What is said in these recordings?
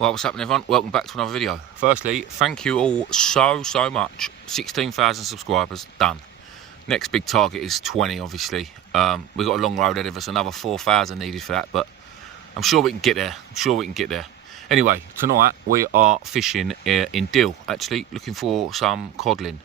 Well, what's happening, everyone? Welcome back to another video. Firstly, thank you all so much. 16,000 subscribers, done. Next big target is 20, obviously. We've got a long road ahead of us, another 4,000 needed for that, but I'm sure we can get there. Anyway, tonight we are fishing in Dill, actually, looking for some codling.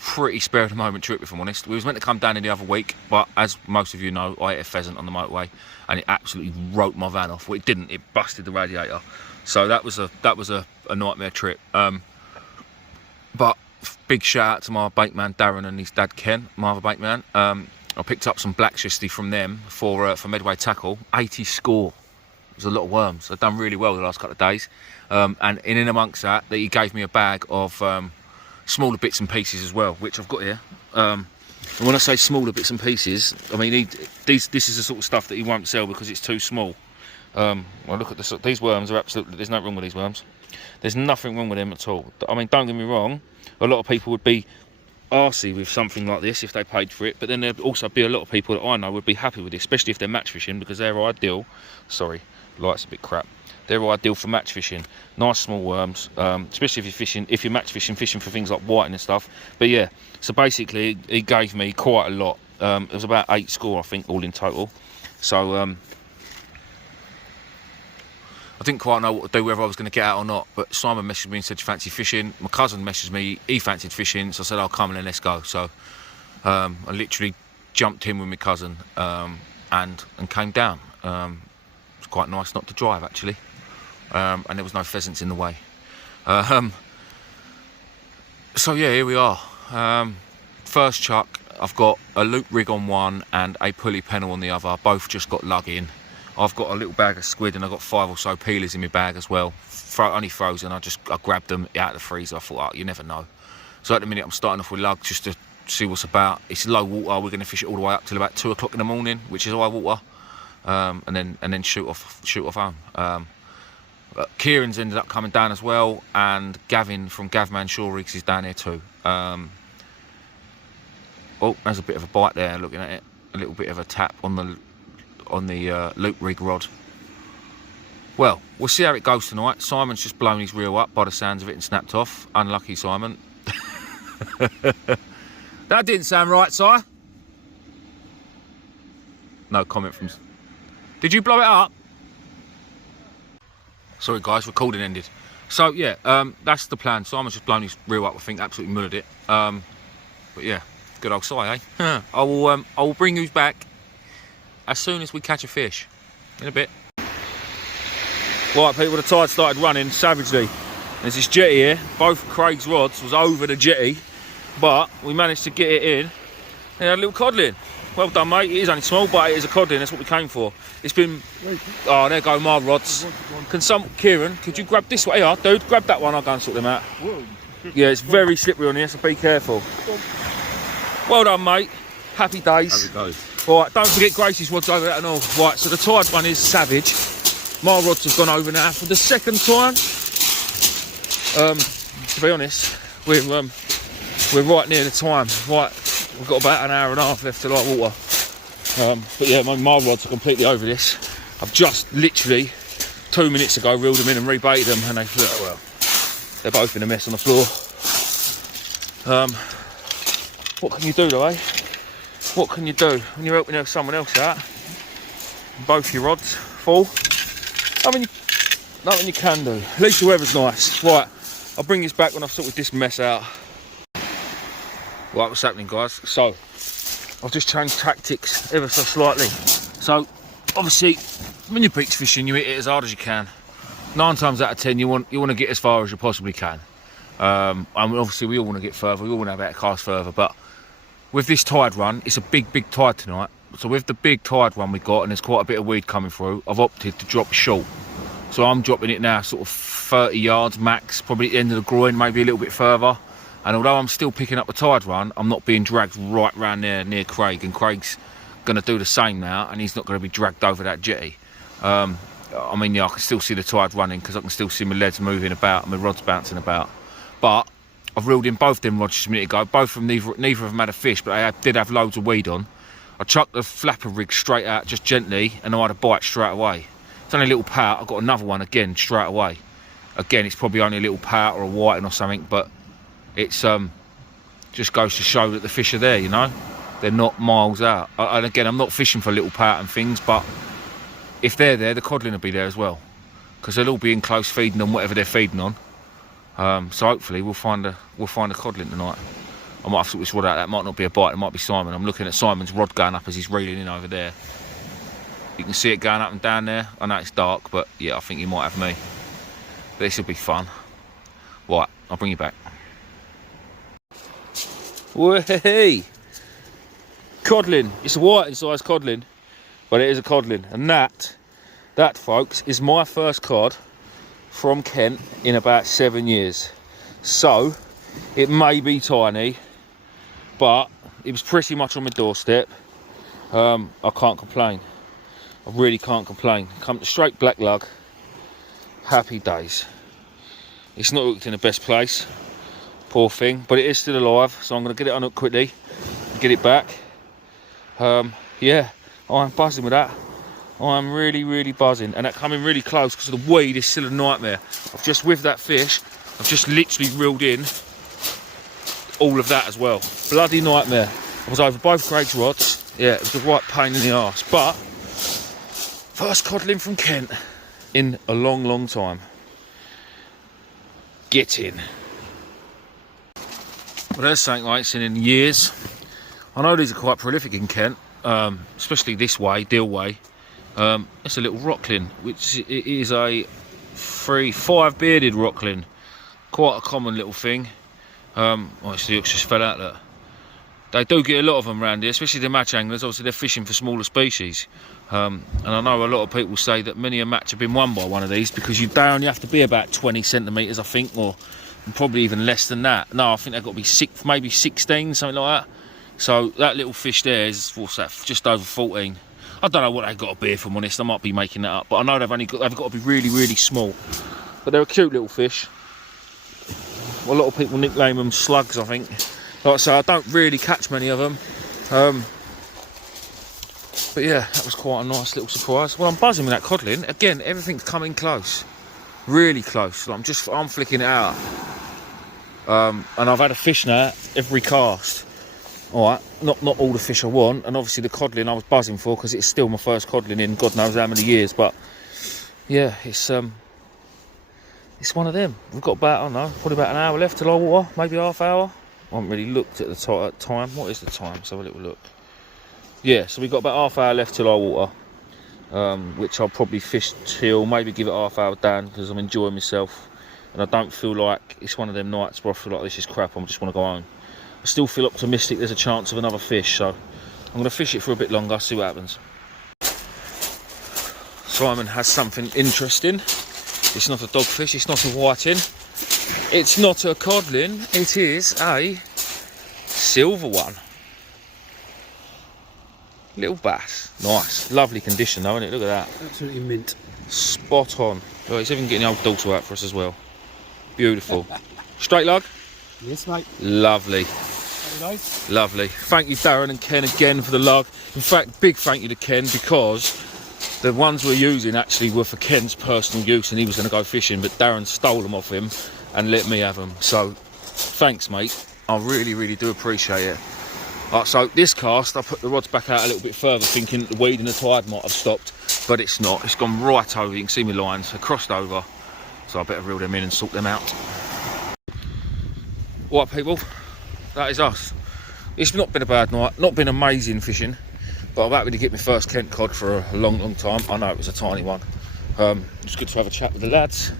Pretty spare of the moment trip, if I'm honest. We was meant to come down in the other week, but as most of you know, I ate a pheasant on the motorway and it absolutely wrote my van off. Well, it didn't, it busted the radiator. So that was a nightmare trip. But big shout out to my bait man Darren and his dad Ken, my other bait man. I picked up some black shisty from them for Medway tackle. 80 score. It was a lot of worms. I've done really well the last couple of days. And in amongst that, he gave me a bag of smaller bits and pieces as well, which I've got here. And when I say smaller bits and pieces, I mean this is the sort of stuff that he won't sell because it's too small. Well, look at this. These worms are absolutely, there's nothing wrong with these worms. There's nothing wrong with them at all. I mean, don't get me wrong, a lot of people would be arsey with something like this if they paid for it, but then there'd also be a lot of people that I know would be happy with it, especially if they're match fishing, because they're ideal. Sorry, light's a bit crap. They're ideal for match fishing. Nice small worms, especially if you're match fishing for things like whiting and stuff. But yeah, so basically he gave me quite a lot. It was about 8 score, I think, all in total. So I didn't quite know what to do, whether I was going to get out or not, but Simon messaged me and said, "You fancy fishing?" My cousin messaged me, he fancied fishing, so I said, "I'll come and then let's go." So I literally jumped in with my cousin and came down. It's quite nice not to drive, actually. And there was no pheasants in the way. So yeah, here we are. First chuck, I've got a loop rig on one and a pulley pennel on the other. Both just got lug in. I've got a little bag of squid and I've got 5 or so peelers in my bag as well. Only frozen. I grabbed them out of the freezer. I thought, oh, you never know. So at the minute I'm starting off with lug just to see what's about. It's low water. We're going to fish it all the way up till about 2 o'clock in the morning, which is high water, and then shoot off home. Kieran's ended up coming down as well, and Gavin from Gavman Shore Rigs is down here too. Oh, there's a bit of a bite there. Looking at it, a little bit of a tap on the loop rig rod. Well, we'll see how it goes tonight. Simon's just blown his reel up by the sounds of it and snapped off. Unlucky Simon. That didn't sound right, sire. No comment from... Did you blow it up? Sorry guys, recording ended. So yeah, that's the plan. Simon's just blown his reel up, I think, absolutely mullered it. But yeah, good old Si, eh? I will bring you back as soon as we catch a fish. In a bit. Right people, the tide started running savagely. There's this jetty here. Both Craig's rods was over the jetty, but we managed to get it in. And had a little codling. Well done, mate. It is only small, but it is a codling. That's what we came for. It's been... Oh, there go my rods. Kieran, could you grab this one? Here, dude, grab that one. I'll go and sort them out. Yeah, it's very slippery on here, so be careful. Well done, mate. Happy days. Happy days. Right, don't forget Gracie's rod's over that and all. Right, so the tide one is savage. My rods have gone over now for the second time. To be honest, we're right near the time. Right, we've got about an hour and a half left to light water. But yeah, my rods are completely over this. I've just literally 2 minutes ago reeled them in and rebaited them, and well, they're both in a mess on the floor. What can you do though, eh? What can you do when you're helping someone else out? Both your rods full. Nothing you can do. At least the weather's nice. Right, I'll bring this back when I've sorted this mess out. Right, what's happening, guys? So, I've just changed tactics ever so slightly. So, obviously, when you're beach fishing, you hit it as hard as you can. 9 times out of 10, you want to get as far as you possibly can. I mean, obviously, we all want to get further. We all want to have a cast further, but with this tide run, it's a big tide tonight. So with the big tide run we got, and there's quite a bit of weed coming through, I've opted to drop short. So I'm dropping it now sort of 30 yards max, probably at the end of the groin, maybe a little bit further. And although I'm still picking up the tide run, I'm not being dragged right round there near Craig. And Craig's going to do the same now, and he's not going to be dragged over that jetty. I mean, yeah, I can still see the tide running because I can still see my leads moving about and my rods bouncing about. But I've reeled in both them rods just a minute ago. Both of them, neither of them had a fish, but they did have loads of weed on. I chucked the flapper rig straight out, just gently, and I had a bite straight away. So It's only a little pout. I've got another one again straight away. Again, it's probably only a little pout or a whiting or something, but it's just goes to show that the fish are there, you know. They're not miles out. And again, I'm not fishing for little pout and things, but if they're there, the codling will be there as well, because they'll all be in close feeding on whatever they're feeding on. So hopefully we'll find a codling tonight. I might have to sort this rod out. That might not be a bite. It might be Simon. I'm looking at Simon's rod going up as he's reeling in over there. You can see it going up and down there. I know it's dark, but yeah, I think he might have me. But this will be fun. Right, I'll bring you back. Whey! Codling. It's a whiting size codling, but it is a codling. And that, folks, is my first cod from Kent in about 7 years. So, it may be tiny, but it was pretty much on my doorstep. I can't complain. I really can't complain. Come to straight black lug. Happy days. It's not hooked in the best place, poor thing, but it is still alive, so I'm going to get it unhooked quickly and get it back. Yeah, I'm buzzing with that. I'm really buzzing, and that coming really close because the weed is still a nightmare. I've just with that fish, I've just literally reeled in all of that as well. Bloody nightmare. I was over both Craig's rods. Yeah, it was a right pain in the arse, but first codling from Kent in a long time. Get in. Well, there's something I ain't seen in years. I know these are quite prolific in Kent, especially this way, Deal Way. It's a little rockling, which it is a 5 bearded rockling. Quite a common little thing. Actually, the hooks just fell out there. They do get a lot of them around here, especially the match anglers. Obviously, they're fishing for smaller species. And I know a lot of people say that many a match have been won by one of these because you have to be about 20 centimetres, I think, or probably even less than that. No, I think they've got to be maybe 16, something like that. So that little fish there is, what's that, just over 14. I don't know what they've got to be, if I'm honest. I might be making that up, but I know they've got to be really small. But they're a cute little fish. A lot of people nickname them slugs, I think. Like I say, I don't really catch many of them. But yeah, that was quite a nice little surprise. Well, I'm buzzing with that codling. Again, everything's coming close. Really close. I'm flicking it out. And I've had a fish now every cast. Alright, not all the fish I want, and obviously the codling I was buzzing for because it's still my first codling in God knows how many years, but yeah, it's one of them. We've got about, I don't know, probably about an hour left till I water, maybe half hour. I haven't really looked at the time. What is the time? Let's have a little look. Yeah, so we've got about half hour left till I water, which I'll probably fish till, maybe give it half hour down because I'm enjoying myself, and I don't feel like it's one of them nights where I feel like this is crap, I just want to go home. I still feel optimistic there's a chance of another fish, so I'm going to fish it for a bit longer, see what happens. Simon has something interesting. It's not a dogfish, it's not a whiting, it's not a codling, it is a silver one. Little bass, nice, lovely condition though, isn't it? Look at that. Absolutely mint. Spot on. Oh, he's even getting the old daughter out for us as well. Beautiful. Straight lug? Yes, mate. Lovely. Nice. Lovely. Thank you, Darren and Ken, again for the lug. In fact, big thank you to Ken, because the ones we're using actually were for Ken's personal use and he was going to go fishing, but Darren stole them off him and let me have them. So, thanks, mate. I really do appreciate it. So this cast, I put the rods back out a little bit further, thinking that the weed and the tide might have stopped, but it's not. It's gone right over. You can see my lines. They're crossed over. So I better reel them in and sort them out. Right, people, that is us. It's not been a bad night, not been amazing fishing, but I'm happy to get my first Kent cod for a long time. I know it was a tiny one. It's good to have a chat with the lads.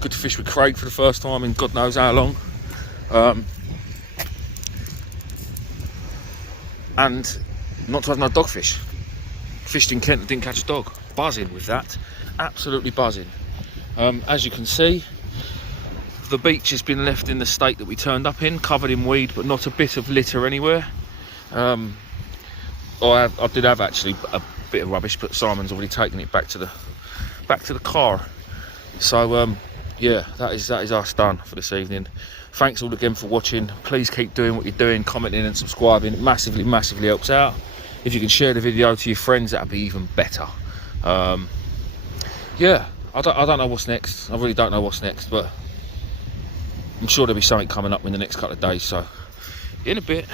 Good to fish with Craig for the first time in God knows how long. And not to have no dogfish. Fished in Kent and didn't catch a dog. Buzzing with that, absolutely buzzing. As you can see, the beach has been left in the state that we turned up in, covered in weed, but not a bit of litter anywhere. I did have actually a bit of rubbish, but Simon's already taken it back to the car. So yeah, that is us done for this evening. Thanks all again for watching. Please keep doing what you're doing, commenting and subscribing. It massively helps out. If you can share the video to your friends, that'd be even better. yeah, I don't know what's next. I really don't know what's next, but I'm sure there'll be something coming up in the next couple of days. So in a bit.